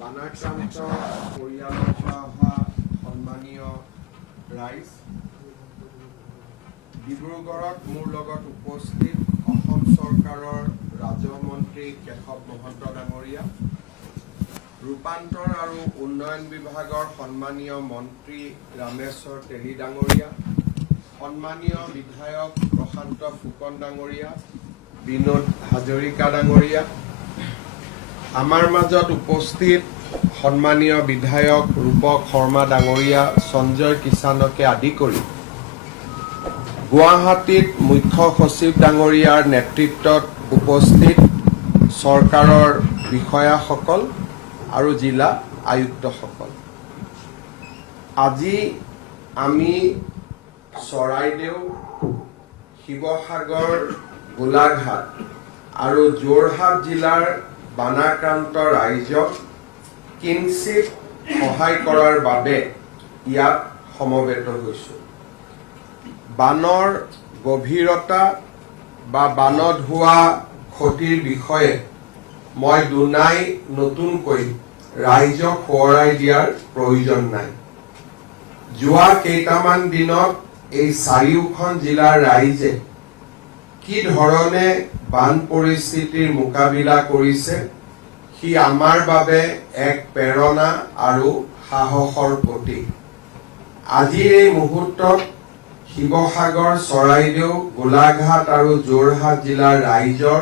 বানাক্ৰান্ত পৰিয়ালৰ পৰা অহা সন্মানীয় ৰাইজ, ডিব্ৰুগড়ত মোৰ লগত উপস্থিত অসম চৰকাৰৰ ৰাজহ মন্ত্ৰী কেশৱ মহন্ত ডাঙৰীয়া, ৰূপান্তৰ আৰু উন্নয়ন বিভাগৰ সন্মানীয় মন্ত্ৰী ৰামেশ্বৰ তেলী ডাঙৰীয়া, সন্মানীয় বিধায়ক প্ৰশান্ত ফুকন ডাঙৰীয়া, বিনোদ হাজৰিকা ডাঙৰীয়া, আমাৰ মাজত উপস্থিত সন্মানীয় বিধায়ক ৰূপক শৰ্মা ডাঙৰীয়া, সঞ্জয় কিষাণকে আদি কৰি গুৱাহাটীত মুখ্য সচিব ডাঙৰীয়াৰ নেতৃত্বত উপস্থিত চৰকাৰৰ বিষয়াসকল আৰু জিলা আয়ুক্তসকল, আজি আমি চৰাইদেউ, শিৱসাগৰ, গোলাঘাট আৰু যোৰহাট জিলাৰ বানাক্ৰান্ত ৰাইজক কিঞ্চিত সহায় কৰাৰ বাবে ইয়াত সমবেত হৈছোঁ। বানৰ গভীৰতা বা বানত হোৱা ক্ষতিৰ বিষয়ে মই দুনাই নতুনকৈ ৰাইজক সোঁৱৰাই দিয়াৰ প্ৰয়োজন নাই। যোৱা কেইটামান দিনত এই চাৰিওখন জিলাৰ ৰাইজে কি ধৰণে বান পৰিস্থিতিৰ মোকাবিলা কৰিছে সি আমাৰ বাবে এক প্ৰেৰণা আৰু সাহসৰ প্ৰতীক। আজিৰ এই মুহূৰ্তত শিৱসাগৰ, চৰাইদেউ, গোলাঘাট আৰু যোৰহাট জিলাৰ ৰাইজৰ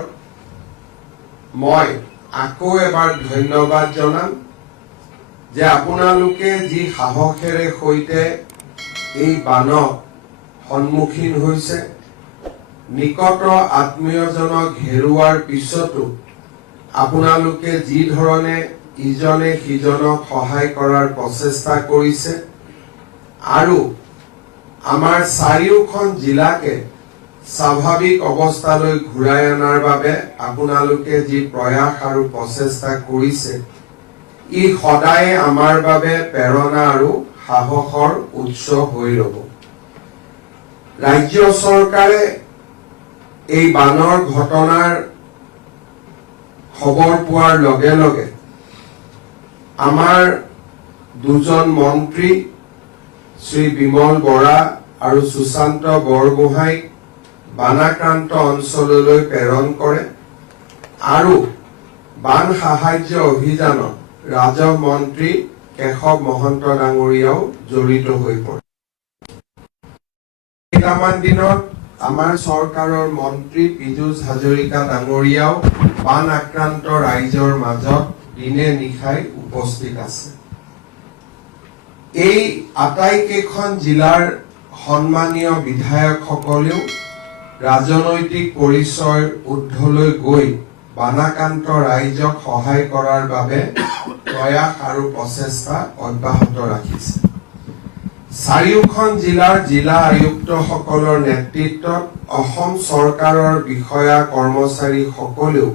মই আকৌ এবাৰ ধন্যবাদ জনাম যে আপোনালোকে যি সাহসেৰে সৈতে এই বানক সন্মুখীন হৈছে, নিকট আত্মীয়জনক হেৰুৱাৰ পিছতো আপোনালোকে যি ধৰণে ইজনে সিজনক সহায় কৰাৰ প্ৰচেষ্টা কৰিছে আৰু আমাৰ চাৰিওখন জিলাকে স্বাভাৱিক অৱস্থালৈ ঘূৰাই অনাৰ বাবে আপোনালোকে যি প্ৰয়াস আৰু প্ৰচেষ্টা কৰিছে, ই সদায় আমাৰ বাবে প্ৰেৰণা আৰু সাহসৰ উৎস হৈ ৰব। ৰাজ্য চৰকাৰে এই বানৰ ঘটনাৰ খবৰ পোৱাৰ লগে লগে আমাৰ দুজন মন্ত্ৰী শ্ৰী বিমল বৰা আৰু সুশান্ত বৰগোহাঁইক বানাক্ৰান্ত অঞ্চললৈ প্ৰেৰণ কৰে আৰু বান সাহায্য অভিযানত ৰাজহ মন্ত্ৰী কেশৱ মহন্ত ডাঙৰীয়াও জড়িত হৈ পৰে। কেইটামান দিনত আমাৰ চৰকাৰৰ মন্ত্ৰী পীযুষ হাজৰিকা ডাঙৰীয়াও বান আক্ৰান্ত ৰাইজৰ মাজত দিনে নিশাই উপস্থিত আছে। এই আটাইকেইখন জিলাৰ সন্মানীয় বিধায়কসকলেও ৰাজনৈতিক পৰিচয়ৰ ঊৰ্ধলৈ গৈ বানাক্ৰান্ত ৰাইজক সহায় কৰাৰ বাবে প্ৰয়াস আৰু প্ৰচেষ্টা অব্যাহত ৰাখিছে। চাৰিওখন জিলাৰ জিলা আয়ুক্তসকলৰ নেতৃত্বত অসম চৰকাৰৰ বিষয়া কৰ্মচাৰীসকলেও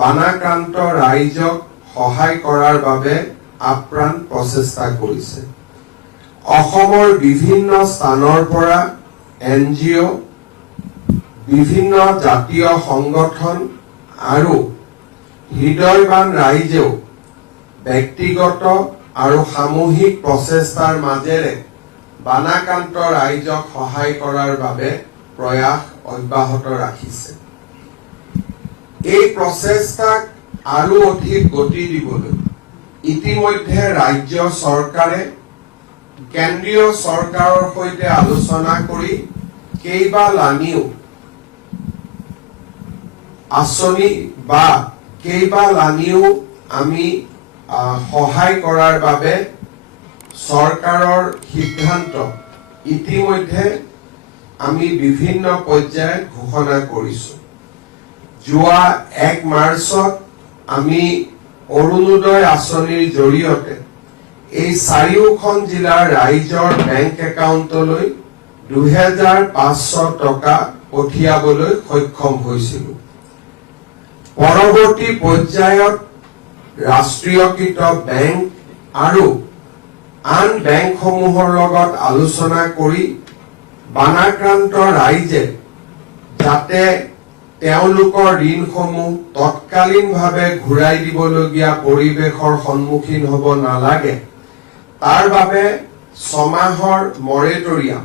বানাক্ৰান্ত ৰাইজক সহায় কৰাৰ বাবে আপ্ৰাণ প্ৰচেষ্টা কৰিছে। অসমৰ বিভিন্ন স্থানৰ পৰা NGO, বিভিন্ন জাতীয় সংগঠন আৰু হৃদয়বান ৰাইজেও ব্যক্তিগত আৰু সামূহিক প্ৰচেষ্টাৰ মাজেৰে বানাক্ৰান্ত ৰাইজক সহায় কৰাৰ বাবে প্ৰয়াস অব্যাহত ৰাখিছে। এই প্ৰচেষ্টাক আৰু অধিক গতি দিবলৈ ইতিমধ্যে ৰাজ্য চৰকাৰে কেন্দ্ৰীয় চৰকাৰৰ সৈতে আলোচনা কৰি কেইবালানিও আঁচনি বা কেইবালানিও আমি সহায় কৰাৰ বাবে চৰকাৰৰ সিদ্ধান্ত ইতিমধ্যে আমি বিভিন্ন পৰ্যায়ত ঘোষণা কৰিছো। যোৱা 1 মাৰ্চত আমি অৰুণোদয় আঁচনিৰ জৰিয়তে এই চাৰিওখন জিলাৰ ৰাইজৰ বেংক একাউণ্টলৈ 2500 টকা পঠিয়াবলৈ সক্ষম হৈছিলো। পৰৱৰ্তী পৰ্যায়ত ৰাষ্ট্ৰীয়কৃত বেংক আৰু আন বেংকসমূহৰ লগত আলোচনা কৰি বানাক্ৰান্ত ৰাইজে যাতে তেওঁলোকৰ ঋণসমূহ তৎকালীনভাৱে ঘূৰাই দিবলগীয়া পৰিৱেশৰ সন্মুখীন হ'ব নালাগে তাৰ বাবে 6 মাহৰ মৰেটৰিয়াম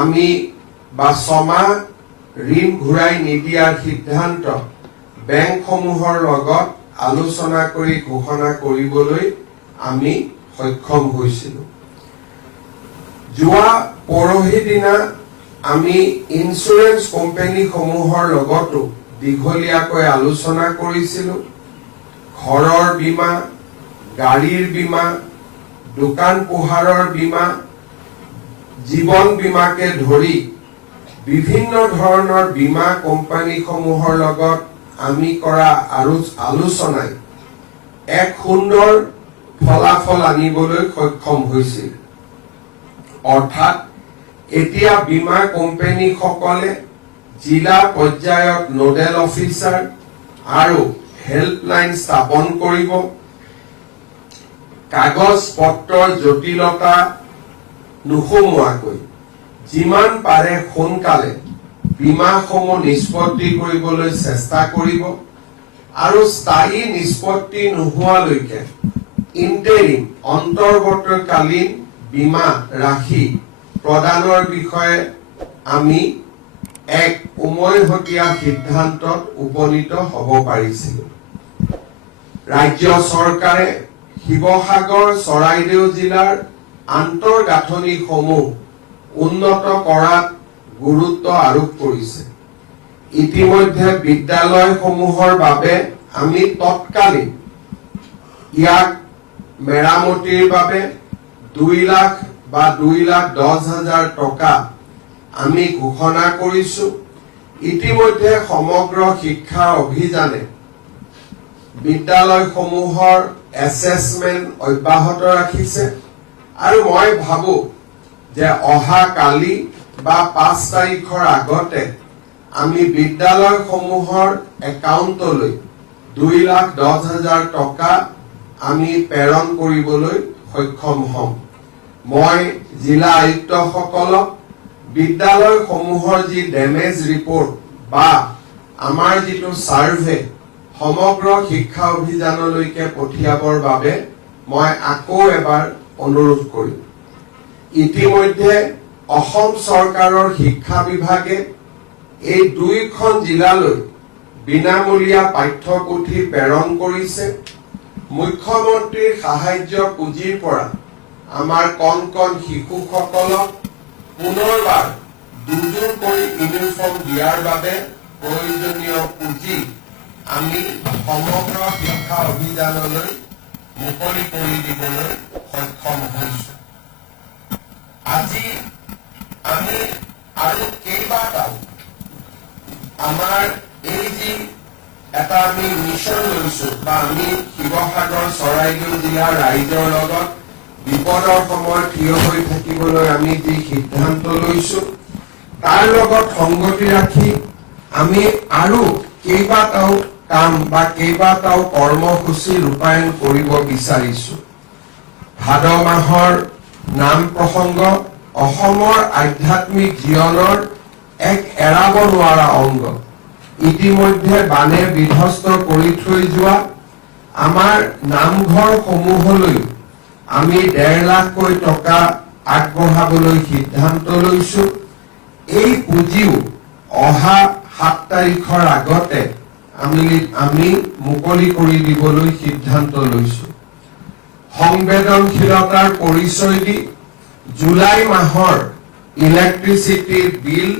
আমি বা 6 মাহ ঋণ ঘূৰাই নিদিয়াৰ সিদ্ধান্ত বেংকসমূহৰ লগত আলোচনা কৰি ঘোষণা কৰিবলৈ আমি সক্ষম হৈছিলো। যোৱা পৰহি দিনা আমি ইন্স্যুৰেন্স কোম্পানীসমূহৰ লগতো দীঘলীয়াকৈ আলোচনা কৰিছিলো। ঘৰৰ বীমা, গাড়ীৰ বীমা, দোকান পোহাৰৰ বীমা, জীৱন বীমাকে ধৰি বিভিন্ন ধৰণৰ বীমা কোম্পানীসমূহৰ লগত আমি কৰা আলোচনাই এক সুন্দৰ ফলাফল আনিবলৈ সক্ষম হৈছিল। অৰ্থাৎ এতিয়া বীমা কোম্পানীসকলে জিলা পৰ্যায়ত নোডেল অফিচাৰ আৰু হেল্পলাইন স্থাপন কৰিব। কাগজ পত্ৰৰ জটিলতা নোসোমোৱাকৈ যিমান পাৰে সোনকালে বীমাসমূহ নিষ্পত্তি কৰিবলৈ চেষ্টা কৰিব আৰু স্থায়ী নিষ্পত্তি নোহোৱালৈকে ইণ্টাৰিম অন্তৰ্বৰ্তীকালীন বীমা ৰাশি প্ৰদানৰ বিষয়ে আমি এক উমৈহতীয়া সিদ্ধান্তত উপনীত হ'ব পাৰিছিলো। ৰাজ্য চৰকাৰে শিৱসাগৰ চৰাইদেউ জিলাৰ আন্তঃগাঁথনিসমূহ উন্নত কৰাত গুৰুত্ব আৰোপ কৰিছে। ইতিমধ্যে বিদ্যালয়সমূহৰ বাবে আমি তৎকালীন ইয়াক মেৰামতিৰ বাবে 2 লাখ বা 2,10,000 টকা আমি ঘোষণা কৰিছো। ইতিমধ্যে সমগ্ৰ শিক্ষা অভিযানে বিদ্যালয়সমূহৰ এছেছমেণ্ট অব্যাহত ৰাখিছে আৰু মই ভাবো যে অহা কালি বা 5 তাৰিখৰ আগতে আমি বিদ্যালয়সমূহৰ একাউণ্টলৈ 2,10,000 টকা আমি প্ৰেৰণ কৰিবলৈ সক্ষম হ'ম। মই জিলা আয়ুক্তসকলক বিদ্যালয়সমূহৰ যি ডেমেজ ৰিপৰ্ট বা আমাৰ যিটো সাৰ্ভে সমগ্ৰ শিক্ষা অভিযানলৈকে পঠিয়াবৰ বাবে মই আকৌ এবাৰ অনুৰোধ কৰিম। ইতিমধ্যে অসম চৰকাৰৰ শিক্ষা বিভাগে এই 2খন জিলালৈ বিনামূলীয়া পাঠ্যপুথি প্ৰেৰণ কৰিছে। মুখ্যমন্ত্ৰীৰ সাহায্য পুঁজিৰ পৰা আমাৰ কণ কণ শিশুসকলক পুনৰবাৰ 2যোৰ কৰি ইউনিফৰ্ম দিয়াৰ বাবে প্ৰয়োজনীয় পুঁজি আমি সমগ্ৰ শিক্ষা অভিযানলৈ মুকলি কৰি দিবলৈ সক্ষম হৈছো। আজি আমি আৰু কেইবাটাও আমাৰ এই যি এটা আমি মিছন লৈছো বা আমি শিৱসাগৰ চৰাইদেউ জিলাৰ ৰাইজৰ লগত বিপদৰ সময়ত থিয় হৈ থাকিবলৈ আমি যি সিদ্ধান্ত লৈছো তাৰ লগত সংগতি ৰাখি আমি আৰু কেইবাটাও কাম বা কেইবাটাও কৰ্মসূচী ৰূপায়ণ কৰিব বিচাৰিছো। ভাদ মাহৰ নাম প্ৰসংগ অসমৰ আধ্যাত্মিক জীৱনৰ এক এৰাব নোৱাৰা অংগ। ইতিমধ্যে বানে বিধ্বস্ত কৰি থৈ যোৱা আমাৰ নামঘৰসমূহলৈ আমি 1.5 লাখকৈ টকা আগবঢ়াবলৈ সিদ্ধান্ত লৈছো। এই পুঁজিও অহা 7 তাৰিখৰ আগতে আমি মুকলি কৰি দিবলৈ সিদ্ধান্ত লৈছো। সংবেদনশীলতাৰ পৰিচয় দি জুলাই মাহৰ ইলেক্ট্ৰিচিটিৰ বিল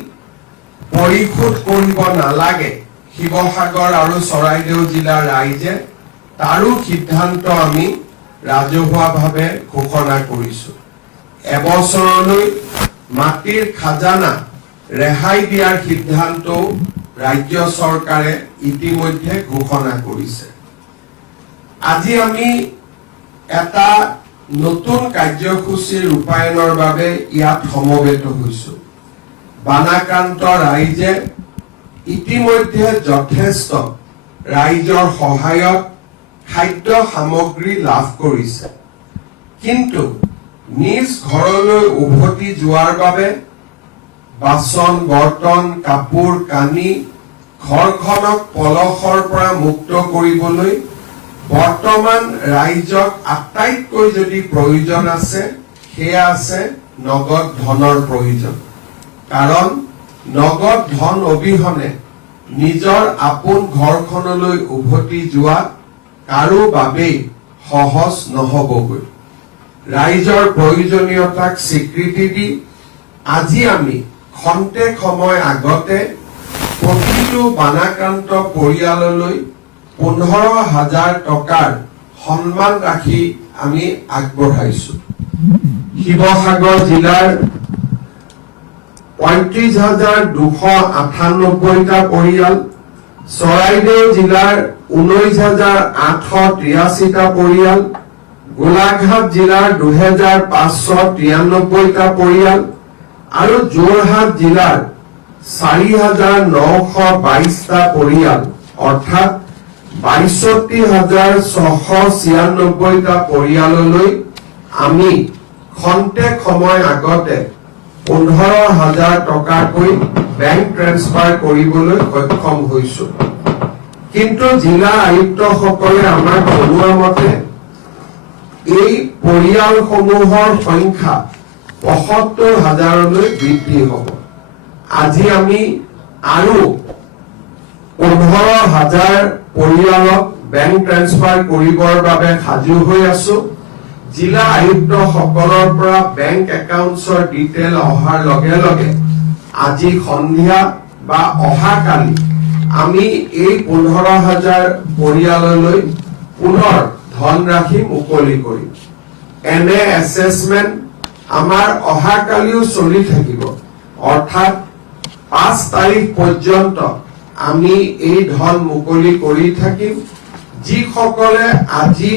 পৰিশোধ কৰিব নালাগে শিৱসাগৰ আৰু চৰাইদেউ জিলাৰ ৰাইজে তাৰো সিদ্ধান্ত আমি ৰাজহুৱাভাৱে ঘোষণা কৰিছো। এবছৰলৈ মাটিৰ খাজানা ৰেহাই দিয়াৰ সিদ্ধান্তও ৰাজ্য চৰকাৰে ইতিমধ্যে ঘোষণা কৰিছে। আজি আমি এটা নতুন কাৰ্যসূচী ৰূপায়ণৰ বাবে ইয়াত সমবেত হৈছো। বানাক্ৰান্ত ৰাইজে ইতিমধ্যে যথেষ্ট ৰাইজৰ সহায়ত খাদ্য সামগ্ৰী লাভ কৰিছে, কিন্তু নিজ ঘৰলৈ উভতি যোৱাৰ বাবে বাচন বৰ্তন কাপোৰ কানি ঘৰখনক পলসৰ পৰা মুক্ত কৰিবলৈ বৰ্তমান ৰাইজক আটাইতকৈ যদি প্ৰয়োজন আছে সেয়া আছে নগদ ধনৰ প্ৰয়োজন। কাৰণ নগদ ধন অবিহনে নিজৰ আপোন ঘৰখনলৈ উভতি যোৱা কাৰো বাবেই সহজ নহবগৈ। ৰাইজৰ প্ৰয়োজনীয়তাক স্বীকৃতি দি আজি আমি খন্তেক সময় আগতে প্ৰতিটো বানাক্ৰান্ত পৰিয়াললৈ 15,000 টকাৰ সন্মান ৰাখি আমি আগবঢ়াইছো। শিৱসাগৰ জিলাৰ 35,298টা পৰিয়াল, চৰাইদেউ জিলাৰ 19,883টা পৰিয়াল, গোলাঘাট জিলাৰ 2,593টা পৰিয়াল আৰু যোৰহাট জিলাৰ 4,922টা পৰিয়াল অৰ্থাৎ 62,696টা পৰিয়াললৈ আমি খন্তেক সময় আগতে 15,000 টকাকৈ বেংক ট্ৰেন্সফাৰ কৰিবলৈ সক্ষম হৈছো। কিন্তু জিলা আয়ুক্তসকলে আমাক জনোৱা মতে এই পৰিয়ালসমূহৰ সংখ্যা 75,000লৈ বৃদ্ধি হ'ব। আজি আমি আৰু 15,000 পৰিয়ালক বেংক ট্ৰেন্সফাৰ কৰিবৰ বাবে সাজু হৈ আছো। জিলা আয়ুক্তসকলৰ পৰা বেংক একাউণ্টছৰ ডিটেইল অহাৰ লগে লগে আজি সন্ধিয়া বা অহাকালি আমি এই 15,000 পৰিয়াললৈ পুনৰ ধনৰাশি মুকলি কৰিম। এনে এছেছমেণ্ট আমাৰ অহাকালিও চলি থাকিব, অৰ্থাৎ 5 তাৰিখ পৰ্যন্ত আমি এই ধন মুকলি কৰি থাকিম। যিসকলে আজি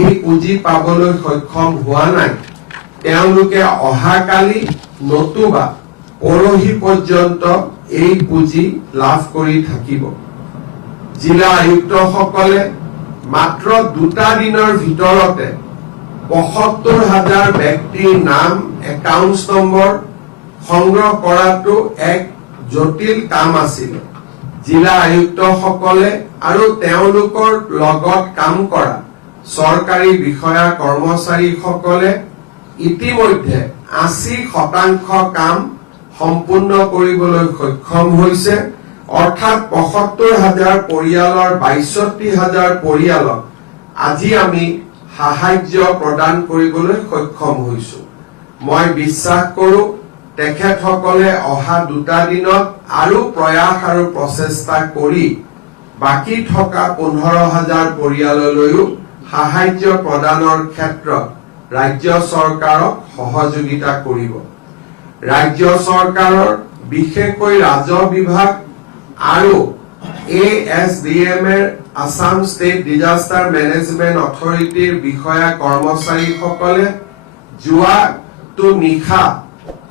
এই পুঁজি পাবলৈ সক্ষম হোৱা নাই তেওঁলোকে অহাকালি নতুবা পৰহি পৰ্যন্ত এই পুঁজি লাভ কৰি থাকিব। জিলা আয়ুক্তসকলে মাত্ৰ 2টা দিনৰ ভিতৰতে 75,000 ব্যক্তিৰ নাম, একাউণ্ট নম্বৰ সংগ্ৰহ কৰাটো এক জটিল কাম আছিল। জিলা আয়ুক্তসকলে আৰু তেওঁলোকৰ লগত কাম কৰা চৰকাৰী বিষয়া কৰ্মচাৰীসকলে ইতিমধ্যে 80% কাম সম্পূৰ্ণ কৰিবলৈ সক্ষম হৈছে। অৰ্থাৎ 75,000 পৰিয়ালৰ 62,000 পৰিয়ালক আজি আমি সাহায্য প্ৰদান কৰিবলৈ সক্ষম হৈছো। মই বিশ্বাস কৰো তেখেতসকলে অহা 2টা দিনত আৰু প্ৰয়াস আৰু প্ৰচেষ্টা কৰি বাকী থকা 15,000 পৰিয়াললৈও সাহায্য প্ৰদানৰ ক্ষেত্ৰত ৰাজ্য চৰকাৰক সহযোগিতা কৰিব। ৰাজ্য চৰকাৰৰ বিশেষকৈ ৰাজহ বিভাগ আৰু ASDM-ৰ আসাম ষ্টেট ডিজাষ্টাৰ মেনেজমেণ্ট অথৰিটিৰ বিষয়া কৰ্মচাৰীসকলে যোৱাটো নিশা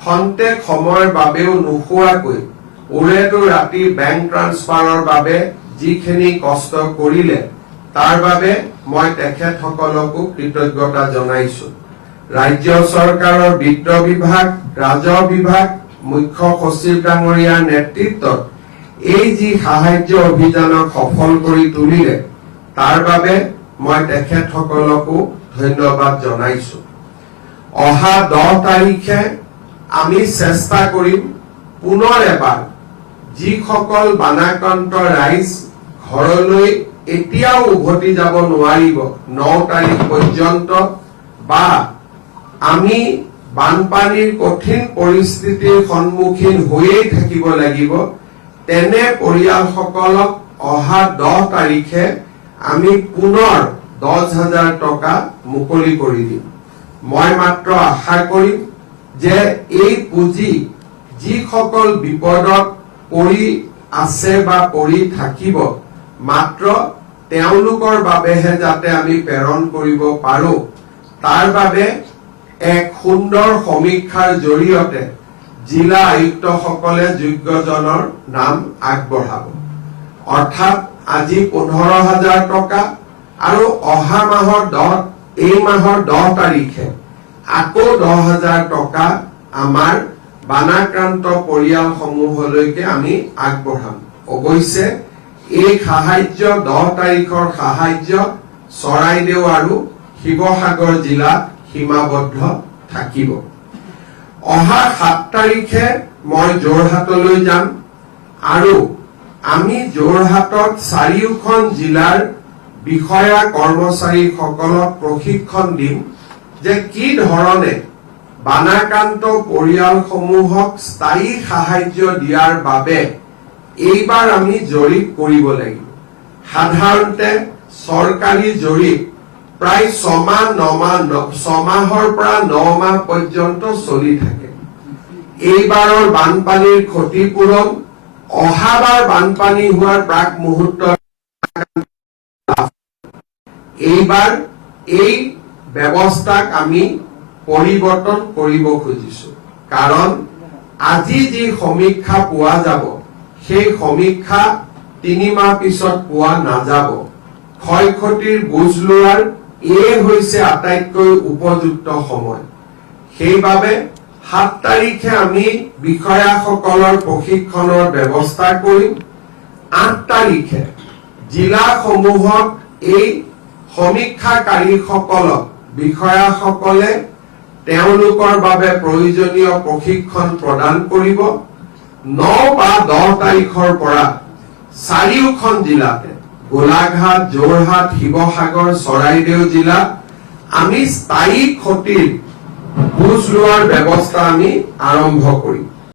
খন্তেক সময়ৰ বাবেও নোখোৱাকৈ ওৰেটো ৰাতি বেংক ট্ৰান্সফাৰৰ বাবে যিখিনি কষ্ট কৰিলে তাৰ বাবে মই তেখেতসকলকো কৃতজ্ঞতা জনাইছো। ৰাজ্য চৰকাৰৰ বিত্ত বিভাগ, ৰাজহ বিভাগ, মুখ্য সচিব ডাঙৰীয়াৰ নেতৃত্বত এই যি সাহায্য অভিযানক সফল কৰি তুলিলে তাৰ বাবে মই তেখেতসকলকো ধন্যবাদ জনাইছো। অহা 10 তাৰিখে আমি চেষ্টা কৰিম পুনৰ এবাৰ যিসকল বানাক্ৰান্ত ৰাইজ ঘৰলৈ এতিয়াও উভতি যাব নোৱাৰিব 9 তাৰিখ পৰ্যন্ত বা আমি বানপানীৰ কঠিন পৰিস্থিতিৰ সন্মুখীন হৈয়ে থাকিব লাগিব তেনে পৰিয়ালসকলক অহা 10 তাৰিখে আমি পুনৰ 10,000 টকা মুকলি কৰি দিম। মই মাত্ৰ আশা কৰিম যে এই পুঁজি যিসকল বিপদত পৰি আছে বা পৰি থাকিব মাত্ৰ তেওঁলোকৰ বাবেহে যাতে আমি প্ৰেৰণ কৰিব পাৰো তাৰ বাবে এক সুন্দৰ সমীক্ষাৰ জৰিয়তে জিলা আয়ুক্তসকলে যোগ্যজনৰ নাম আগবঢ়াব। অৰ্থাৎ আজি 15,000 টকা আৰু অহা মাহৰ এই মাহৰ 10 তাৰিখে আকৌ 10,000 টকা আমাৰ বানাক্ৰান্ত পৰিয়ালসমূহলৈকে আমি আগবঢ়াম। অৱশ্যে এই সাহায্য 10 তাৰিখৰ সাহায্য চৰাইদেউ আৰু শিৱসাগৰ জিলাত সীমাবদ্ধ থাকিব। অহা 7 তাৰিখে মই যোৰহাটলৈ যাম আৰু আমি যোৰহাটত চাৰিওখন জিলাৰ বিষয়া কৰ্মচাৰীসকলক প্ৰশিক্ষণ দিম যে কি ধৰণে বানাক্ৰান্ত পৰিয়ালসমূহক স্থায়ী সাহায্য দিয়াৰ বাবে এইবাৰ আমি জৰীপ কৰিব লাগিব। সাধাৰণতে চৰকাৰী জৰীপ প্ৰায় 6 মাহৰ পৰা 9 মাহ পৰ্যন্ত চলি থাকে। এইবাৰৰ বানপানীৰ ক্ষতিপূৰণ অহাবাৰ বানপানী হোৱাৰ প্ৰাক মুহূৰ্তত এইবাৰ এই ব্যৱস্থাক আমি পৰিৱৰ্তন কৰিব খুজিছো। কাৰণ আজি যি সমীক্ষা পোৱা যাব সেই সমীক্ষা 3 মাহ পিছত পোৱা নাযাব। ক্ষয়ক্ষতিৰ বুজ লোৱাৰ এই হৈছে আটাইতকৈ উপযুক্ত সময়। সেইবাবে 7 তাৰিখে আমি বিষয়াসকলৰ প্ৰশিক্ষণৰ ব্যৱস্থা কৰিম। 8 তাৰিখে জিলাসমূহত এই সমীক্ষাকাৰীসকলক বিষয়াসকলে তেওঁলোকৰ বাবে প্ৰয়োজনীয় প্ৰশিক্ষণ প্ৰদান কৰিব। 9 বা 10 তাৰিখৰ পৰা চাৰিওখন জিলাতে গোলাঘাট, যোৰহাট, শিৱসাগৰ, চৰাইদেউ জিলাত আমি স্থায়ী ক্ষতিৰ বুজ লোৱাৰ ব্যৱস্থা আমি আৰম্ভ কৰিম।